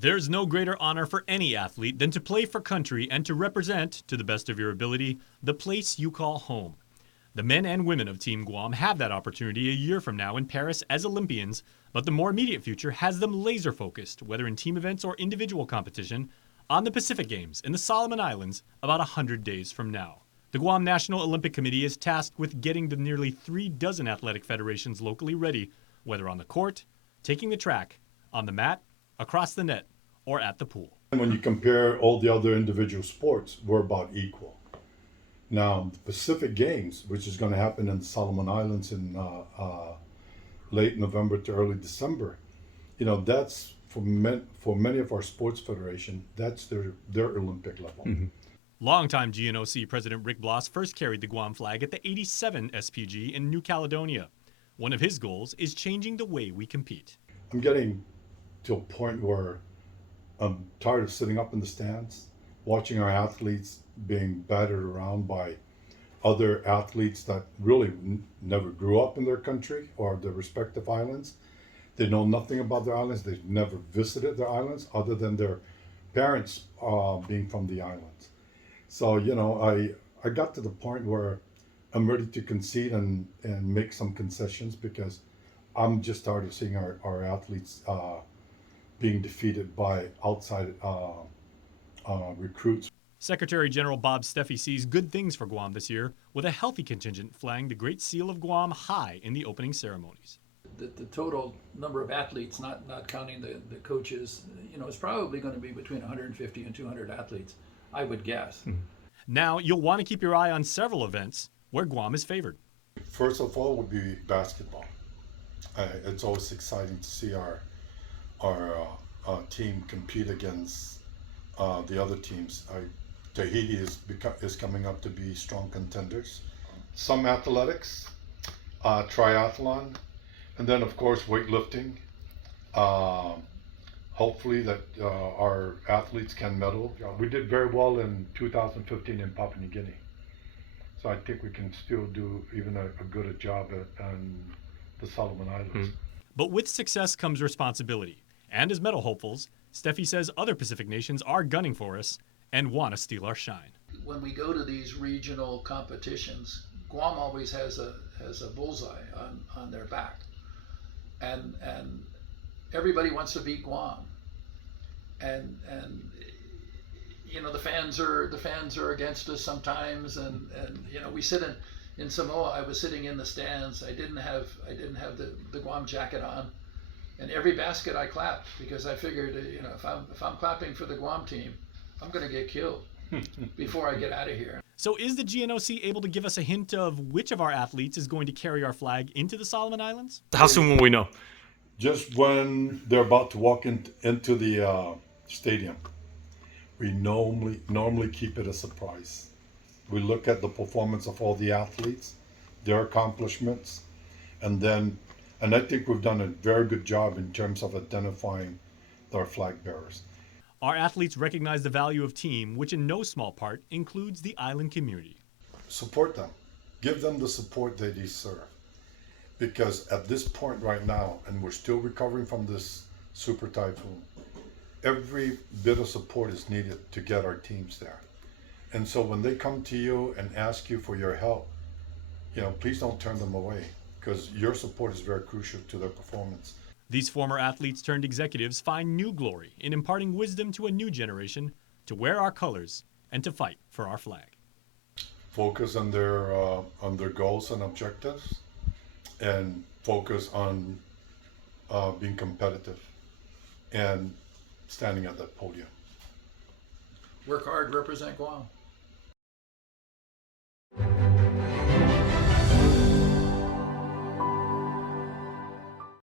There's no greater honor for any athlete than to play for country and to represent, to the best of your ability, the place you call home. The men and women of Team Guam have that opportunity a year from now in Paris as Olympians, but the more immediate future has them laser focused, whether in team events or individual competition, on the Pacific Games in the Solomon Islands about 100 days from now. The Guam National Olympic Committee is tasked with getting the nearly 36 athletic federations locally ready, whether on the court, taking the track, on the mat, across the net, or at the pool. When you compare all the other individual sports, we're about equal. Now, the Pacific Games, which is going to happen in the Solomon Islands in late November to early December, that's for many of our sports federation, that's their Olympic level. Mm-hmm. Longtime GNOC President Rick Bloss first carried the Guam flag at the '87 SPG in New Caledonia. One of his goals is changing the way we compete. I'm getting to a point where I'm tired of sitting up in the stands, watching our athletes being battered around by other athletes that really never grew up in their country or their respective islands. They know nothing about their islands. They've never visited their islands other than their parents being from the islands. So, I got to the point where I'm ready to concede and make some concessions because I'm just tired of seeing our athletes being defeated by outside recruits. Secretary General Bob Steffi sees good things for Guam this year, with a healthy contingent flying the Great Seal of Guam high in the opening ceremonies. The total number of athletes, not counting the coaches, is probably going to be between 150 and 200 athletes, I would guess. Mm-hmm. Now, you'll want to keep your eye on several events where Guam is favored. First of all would be basketball. It's always exciting to see our team compete against the other teams. Tahiti is coming up to be strong contenders. Some athletics, triathlon, and then of course weightlifting. Hopefully that our athletes can medal. We did very well in 2015 in Papua New Guinea. So I think we can still do even a good job on the Solomon Islands. Mm-hmm. But with success comes responsibility. And as medal hopefuls, Steffi says other Pacific nations are gunning for us and want to steal our shine. When we go to these regional competitions, Guam always has a bullseye on their back, and everybody wants to beat Guam, and the fans are against us sometimes, and we sit in Samoa. I was sitting in the stands. I didn't have the Guam jacket on. And every basket I clapped because I figured, if I'm clapping for the Guam team, I'm going to get killed before I get out of here. So is the GNOC able to give us a hint of which of our athletes is going to carry our flag into the Solomon Islands? How soon will we know? Just when they're about to walk into the stadium. We normally keep it a surprise. We look at the performance of all the athletes, their accomplishments, and I think we've done a very good job in terms of identifying our flag bearers. Our athletes recognize the value of team, which in no small part includes the island community. Support them. Give them the support they deserve. Because at this point right now, and we're still recovering from this super typhoon, every bit of support is needed to get our teams there. And so when they come to you and ask you for your help, please don't turn them away, because your support is very crucial to their performance. These former athletes turned executives find new glory in imparting wisdom to a new generation to wear our colors and to fight for our flag. Focus on their goals and objectives, and focus on being competitive and standing at that podium. Work hard, represent Guam.